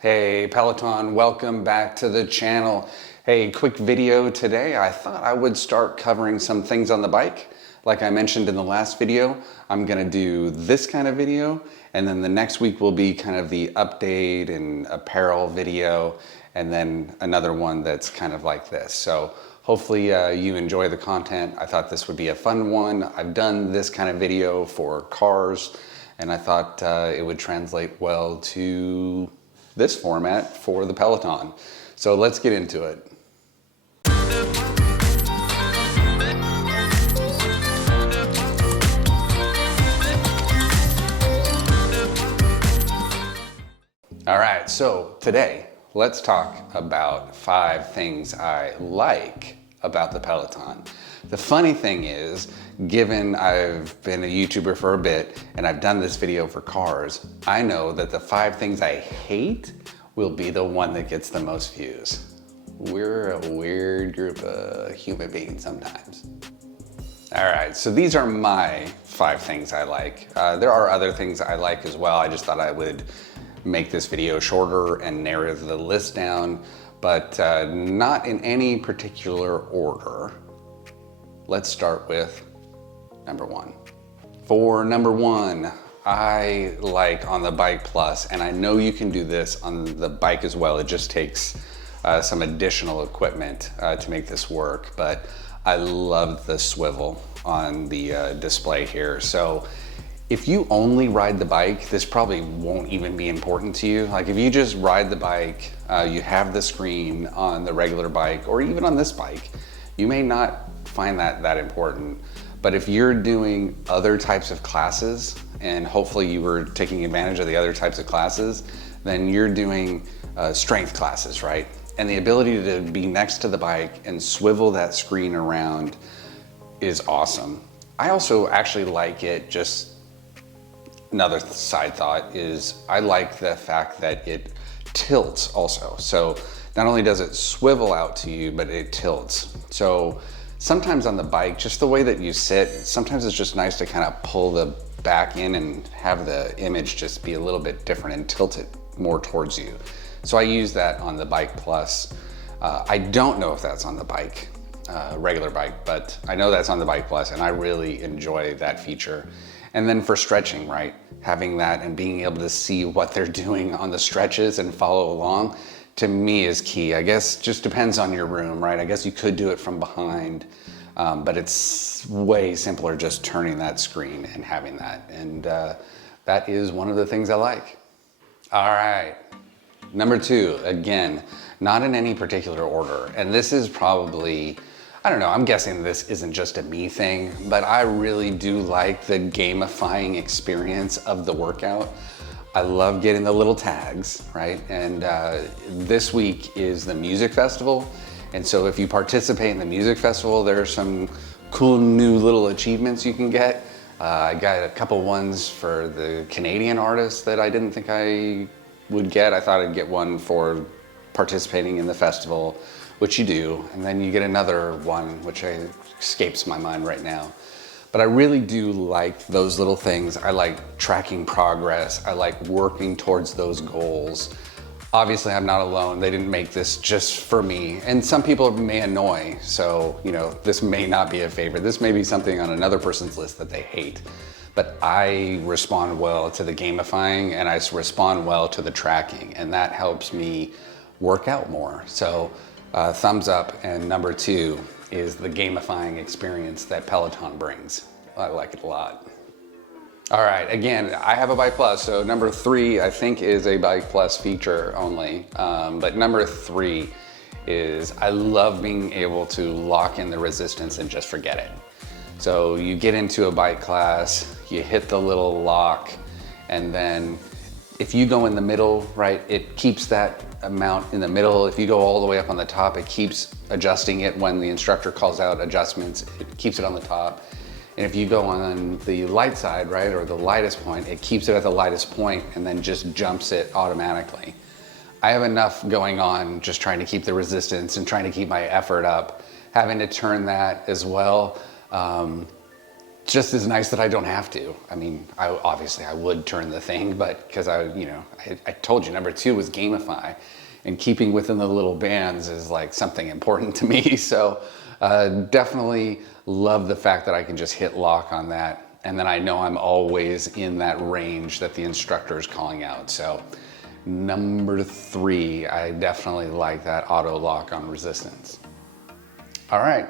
Hey Peloton, welcome back to the channel. Hey, quick video today. I thought I would start covering some things on the bike. Like I mentioned in the last video, I'm gonna do this kind of video, and then the next week will be kind of the update and apparel video, and then another one that's kind of like this. So hopefully you enjoy the content. I thought this would be a fun one. I've done this kind of video for cars, and I thought it would translate well to this format for the Peloton. So let's get into it. All right, so today let's talk about 5 things I like about the Peloton. The funny thing is, given I've been a YouTuber for a bit and I've done this video for cars, I know that the 5 things I hate will be the one that gets the most views. We're a weird group of human beings sometimes. All right, so these are my 5 things I like. There are other things I like as well. I just thought I would make this video shorter and narrow the list down, but not in any particular order. Let's start with number 1. For number 1, I like on the Bike Plus, and I know you can do this on the bike as well. It just takes some additional equipment to make this work, but I love the swivel on the display here. So if you only ride the bike, this probably won't even be important to you. Like if you just ride the bike, you have the screen on the regular bike or even on this bike, you may not find that important. But if you're doing other types of classes, and hopefully you were taking advantage of the other types of classes, then you're doing strength classes, right? And the ability to be next to the bike and swivel that screen around is awesome. I also actually like it, just another side thought is I like the fact that it tilts also. So not only does it swivel out to you, but it tilts. So sometimes on the bike, just the way that you sit, sometimes it's just nice to kind of pull the back in and have the image just be a little bit different and tilt it more towards you. So I use that on the Bike Plus. I don't know if that's on the bike, regular bike, but I know that's on the Bike Plus, and I really enjoy that feature. And then for stretching, right? Having that and being able to see what they're doing on the stretches and follow along, to me is key. I guess just depends on your room, right? I guess you could do it from behind, but it's way simpler just turning that screen and having that. And that is one of the things I like. All right, number 2, again, not in any particular order. And this is probably, I don't know, I'm guessing this isn't just a me thing, but I really do like the gamifying experience of the workout. I love getting the little tags, right? And this week is the music festival. And so if you participate in the music festival, there are some cool new little achievements you can get. I got a couple ones for the Canadian artists that I didn't think I would get. I thought I'd get one for participating in the festival, which you do. And then you get another one, which escapes my mind right now. But I really do like those little things. I like tracking progress. I like working towards those goals. Obviously, I'm not alone. They didn't make this just for me. And some people may annoy. So, you know, this may not be a favorite. This may be something on another person's list that they hate. But I respond well to the gamifying, and I respond well to the tracking. And that helps me work out more. So thumbs up. And number 2 is the gamifying experience that Peloton brings. I like it a lot. All right, again, I have a Bike Plus, so number 3 I think is a Bike Plus feature only, but number 3 is I love being able to lock in the resistance and just forget it. So you get into a bike class, you hit the little lock, and then if you go in the middle, right, it keeps that amount in the middle. If you go all the way up on the top, it keeps adjusting it when the instructor calls out adjustments, it keeps it on the top. And if you go on the light side, right, or the lightest point, it keeps it at the lightest point and then just jumps it automatically. I have enough going on just trying to keep the resistance and trying to keep my effort up. Having to turn that as well, just as nice that I don't have to. I mean, obviously I would turn the thing, but because I told you number 2 was gamify, and keeping within the little bands is like something important to me. So definitely love the fact that I can just hit lock on that. And then I know I'm always in that range that the instructor is calling out. So number 3, I definitely like that auto lock on resistance. All right,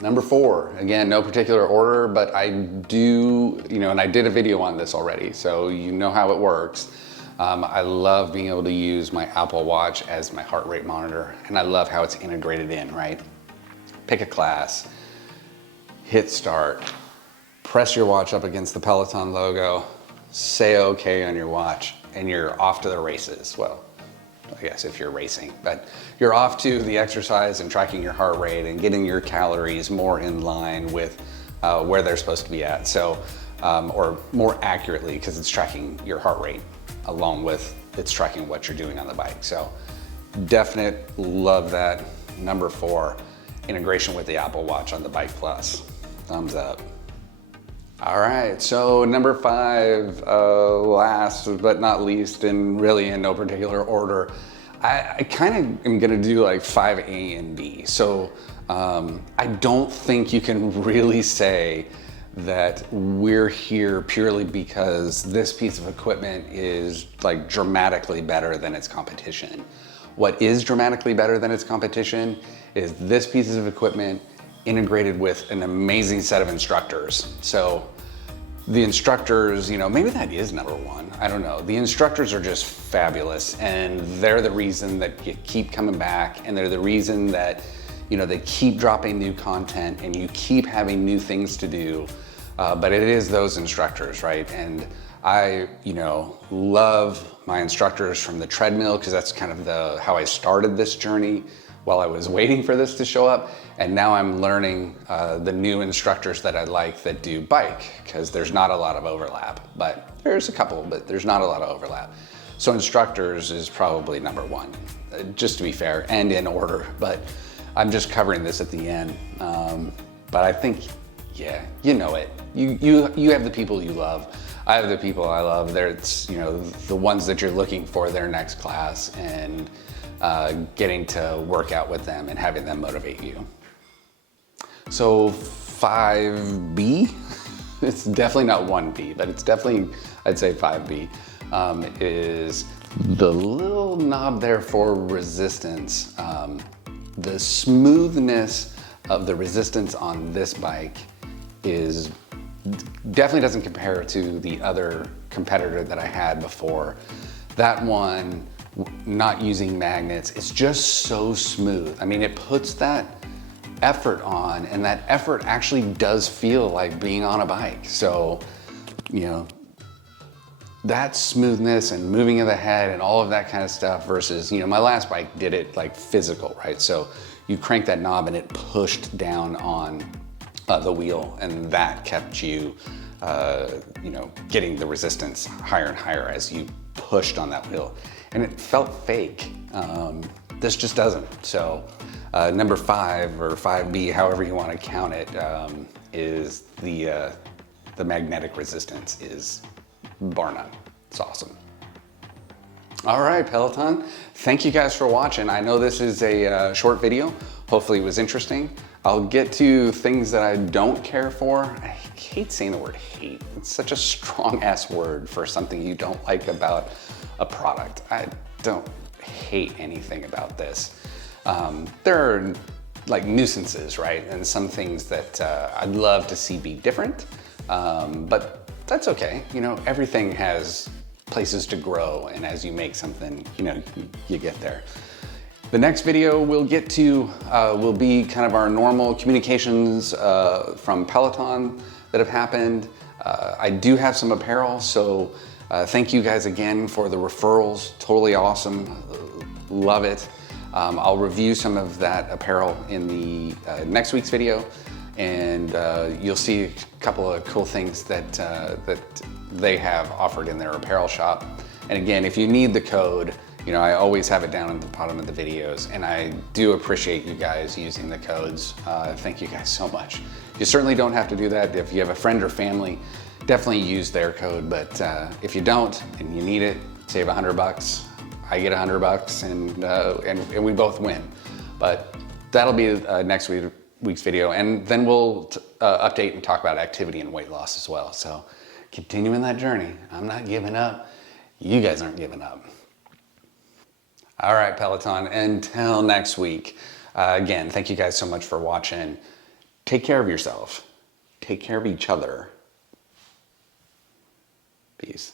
number 4, again, no particular order, but I do, and I did a video on this already, so you know how it works. I love being able to use my Apple Watch as my heart rate monitor, and I love how it's integrated in, right? Pick a class, hit start, press your watch up against the Peloton logo, say okay on your watch, and you're off to the races. Well, I guess if you're racing, but you're off to the exercise and tracking your heart rate and getting your calories more in line with where they're supposed to be at. So, or more accurately, because it's tracking your heart rate along with it's tracking what you're doing on the bike. So definite love that. Number 4, integration with the Apple Watch on the Bike Plus. Thumbs up. All right, so number 5, last but not least, and really in no particular order, I kind of am gonna do like 5A and B. So I don't think you can really say that we're here purely because this piece of equipment is like dramatically better than its competition. What is dramatically better than its competition is this piece of equipment integrated with an amazing set of instructors. So the instructors, maybe that is number 1, I don't know. The instructors are just fabulous, and they're the reason that you keep coming back, and they're the reason that they keep dropping new content and you keep having new things to do. But it is those instructors, right? And I, love my instructors from the treadmill, because that's kind of how I started this journey while I was waiting for this to show up. And now I'm learning the new instructors that I like that do bike, because there's not a lot of overlap, but there's a couple, but there's not a lot of overlap. So instructors is probably number 1, just to be fair and in order, but I'm just covering this at the end. But I think, yeah, you know it. You have the people you love. I have the people I love. It's the ones that you're looking for their next class, and getting to work out with them and having them motivate you. So 5B, it's definitely not 1B, but it's definitely, I'd say 5B, is the little knob there for resistance. The smoothness of the resistance on this bike definitely doesn't compare to the other competitor that I had before. That one, not using magnets, it's just so smooth. I mean, it puts that effort on, and that effort actually does feel like being on a bike. So, that smoothness and moving of the head and all of that kind of stuff versus, my last bike did it like physical, right? So you crank that knob and it pushed down on the wheel, and that kept you, getting the resistance higher and higher as you pushed on that wheel. And it felt fake. This just doesn't. So number 5 or 5B, however you want to count it, is the magnetic resistance is bar none. It's awesome. All right, Peloton. Thank you guys for watching. I know this is a short video. Hopefully it was interesting. I'll get to things that I don't care for. I hate saying the word hate. It's such a strong ass word for something you don't like about a product. I don't hate anything about this. There are like nuisances, right? And some things that I'd love to see be different, but that's okay. Everything has places to grow, and as you make something, you get there. The next video we'll get to will be kind of our normal communications from Peloton that have happened. I do have some apparel, so thank you guys again for the referrals. Totally awesome, love it. I'll review some of that apparel in the next week's video, and you'll see a couple of cool things that they have offered in their apparel shop. And again, if you need the code, I always have it down at the bottom of the videos, and I do appreciate you guys using the codes. Thank you guys so much. You certainly don't have to do that. If you have a friend or family, definitely use their code. But if you don't and you need it, save $100. I get $100 and we both win. But that'll be next week's video. And then we'll update and talk about activity and weight loss as well. So continuing that journey. I'm not giving up. You guys aren't giving up. All right, Peloton, until next week. Again, thank you guys so much for watching. Take care of yourself. Take care of each other. Peace.